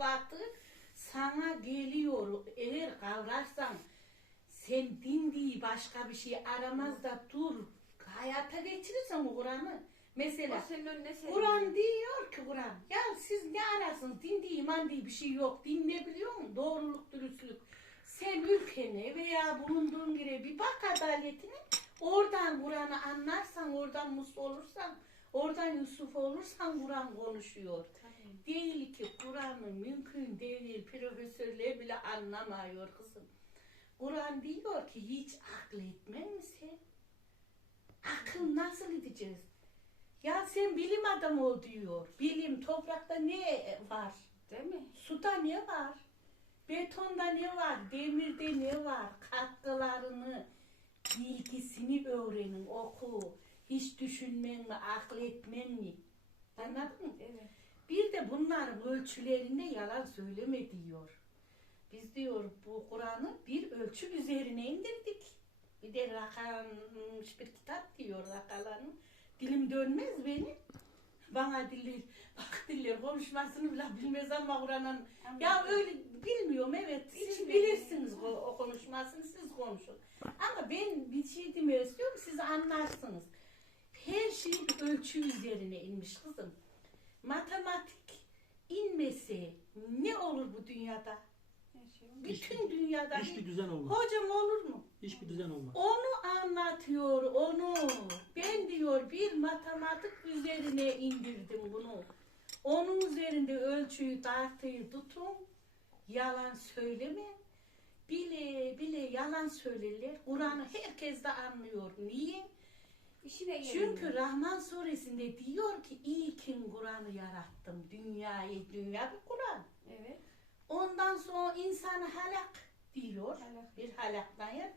sıfatı sana geliyor. Eğer kavrarsan sen din diye başka bir şey aramaz da dur. Hayata geçirirsen Kur'an'ı. Mesela. Kur'an diyor ki Kur'an ya siz ne arasınız din diye iman diye bir şey yok din ne biliyor musun doğruluk dürüstlük sen ülkene veya bulunduğun yere bir bak adaletine oradan Kur'an'ı anlarsan oradan Musa olursan oradan Yusuf olursan Kur'an konuşuyor Tabii. değil ki Kur'an'ı mümkün değil profesörler bile anlamıyor kızım Kur'an diyor ki hiç akıl etmen mi sen akıl nasıl edeceğiz ya sen bilim adamı ol diyor. Bilim toprakta ne var? Değil mi? Suda ne var? Betonda ne var? Demirde ne var? Katkılarını, bilgisini öğrenin, oku. Hiç düşünmen mi, akıl etmen mi? Anladın mı? Evet. Bir de bunların ölçülerinde yalan söyleme diyor. Biz diyor bu Kur'an'ı bir ölçü üzerine indirdik. Bir de rakammış bir kitap diyor rakalarını. Dilim dönmez benim. Bana diller, bak diller konuşmasını bile bilmez ama Kur'an'ın. Ya öyle bilmiyorum evet. Siz Hiç bilirsiniz o, o konuşmasını siz konuşun. Ama ben bir şey demek istiyorum siz anlarsınız. Ölçü üzerine inmiş kızım. Matematik inmese ne olur bu dünyada? Şey Bütün dünyada Hiçbir düzen olmaz. hocam olur mu? Hiçbir düzen olmaz. Onu anlatıyor onu. Ben diyor bir matematik üzerine indirdim bunu. Onun üzerinde ölçüyü tartıyı tutun. Yalan söyleme. Bile bile yalan söylerler. Kur'an'ı herkes de anlıyor. Niye? Çünkü Rahman suresinde diyor ki ilkin Kur'an'ı yarattım. Dünyayı, dünya bir Kur'an. Evet. Ondan sonra insanı halak diyor. Halak. Bir halaktan yer.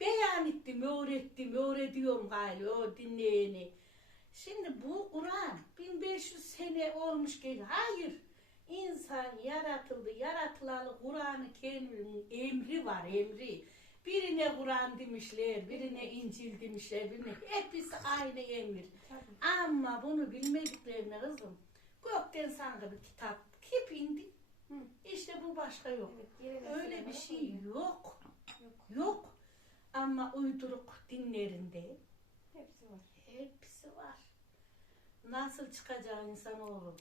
Beyan ettim, öğrettim, öğretiyorum galiba o dinleyeni. Şimdi bu Kur'an 1500 sene olmuş ki hayır. İnsan yaratıldı, yaratılalı Kur'an'ı emri var, emri. Birine Kur'an demişler, birine İncil demişler, birine hepsi aynı emir. Ama bunu bilmediklerine kızım. Gökten sana bir kitap kip indi. İşte bu başka yok. Öyle bir şey. Yok. Yok. Ama uyduruk dinlerinde Hepsi var. hepsi var. Nasıl çıkacağı insanoğlu?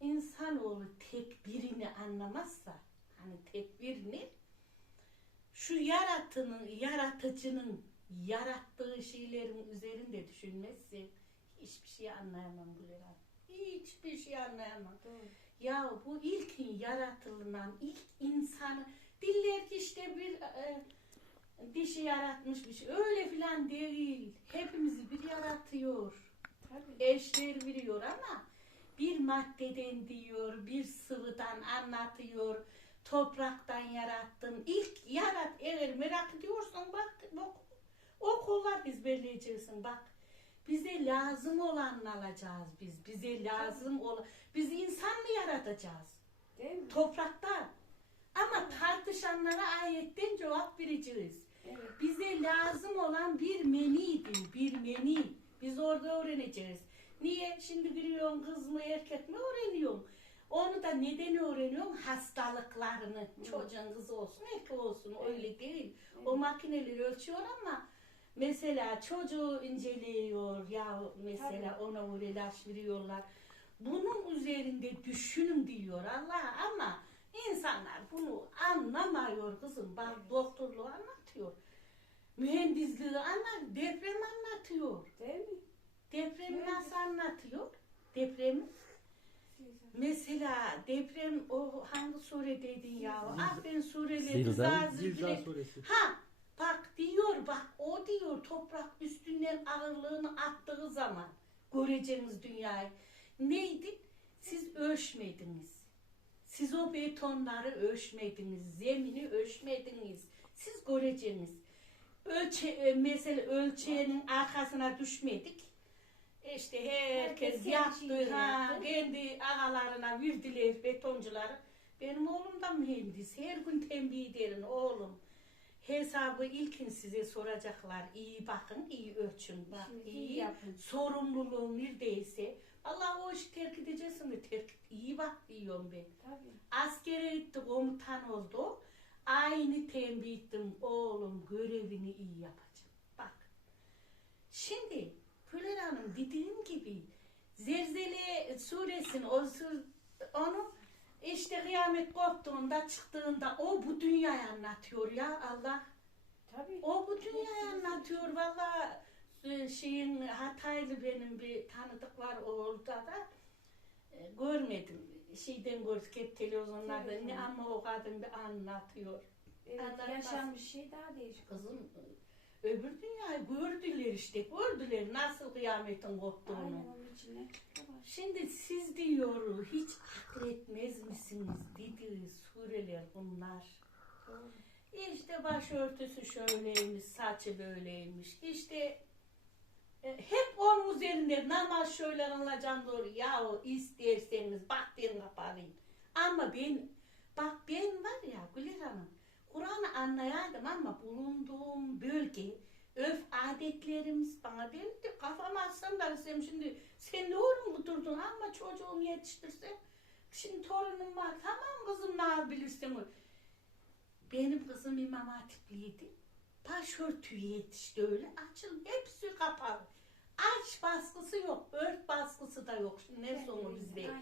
İnsanoğlu tek birini anlamazsa, hani tek birini, şu yaratının, yaratıcının yarattığı şeylerin üzerinde düşünmezse hiçbir şey anlayamam Güler Hiçbir şey anlayamam. Doğru. Ya bu ilkin yaratılan ilk insanı diller ki işte bir e, dişi yaratmış bir şey. Öyle filan değil. Hepimizi bir yaratıyor. Tabii. Eşler veriyor ama bir maddeden diyor, bir sıvıdan anlatıyor. Topraktan yarattın. İlk yarat. Eğer merak ediyorsan bak, bak okullar ezberleyeceksin bak. Bize lazım olanını alacağız biz. Bize lazım olan. Biz insan mı yaratacağız? Değil mi? Topraktan. Ama tartışanlara ayetten cevap vereceğiz. Evet. Bize lazım olan bir meniydi, bir meni. Biz orada öğreneceğiz. Niye? Şimdi giriyorsun kız mı erkek mi öğreniyorsun. Onu da neden öğreniyorsun? Hastalıklarını. Çocuğun kız olsun erkek olsun öyle değil. O makineleri ölçüyor ama mesela çocuğu inceliyor ya mesela ona öyle ilaç veriyorlar. Bunun üzerinde düşünün diyor Allah ama insanlar bunu anlamıyor kızım. Bak doktorluğu anlatıyor. Mühendisliği anlat, deprem anlatıyor. Değil mi? Depremi nasıl anlatıyor? Depremi. Mesela deprem o hangi suredeydin ya? Aferin sureleri. Zilzal. Zilzal suresi. Ha bak diyor bak o diyor toprak üstünden ağırlığını attığı zaman göreceğiniz dünyayı. Neydi? Siz ölçmediniz. Siz o betonları ölçmediniz. Zemini ölçmediniz. Siz göreceğiniz. Ölçe, e, mesela ölçeğinin arkasına düşmedik. İşte herkes Herkes yaptı, ha, kendi ağalarına verdiler betoncuları. Benim oğlum da mühendis. Her gün tembih ederim oğlum. Hesabı ilkin size soracaklar. İyi bakın, iyi ölçün. Bak, Şimdi iyi yapın. sorumluluğun neredeyse Allah o işi terk edeceksin de terk. İyi bak diyorum ben. Tabii. Askere gitti komutan oldu. Aynı tembih ettim oğlum görevini iyi yapacaksın. Bak. Şimdi Güler Hanım dediğim gibi Zelzele suresini o onu işte kıyamet koptuğunda çıktığında o bu dünyayı anlatıyor ya Allah. Tabii. O bu dünyayı anlatıyor valla e, şeyin Hataylı benim bir tanıdık var orada da e, görmedim şeyden gördük hep televizyonlarda ne ama o kadın bir anlatıyor. Evet, Anlatmaz. yaşanmış şey daha değişik. Kızım öbür dünyayı gördüler işte gördüler nasıl kıyametin koptuğunu. Aynen onun içine. var. Şimdi siz diyor hiç akletmez misiniz dediği sureler bunlar. Doğru. İşte başörtüsü şöyleymiş, saçı böyleymiş. İşte e, hep onun üzerinde namaz şöyle kılacağım doğru. Ya o isterseniz bak ben kapatayım. Ama ben, bak ben var ya Güler Hanım, Kur'an'ı anlayardım ama bulunduğum bölge, öf adetlerimiz bana benim kafama atsam da desem şimdi sen ne olur mu durdun ama çocuğumu yetiştirsem şimdi torunum var tamam kızım ne yapabilirsin benim kızım İmam Hatipliydi. Başörtüyü yetişti öyle. Açıl hepsi kapalı. Aç baskısı yok. Ört baskısı da yok. Şimdi ne sonu bizde.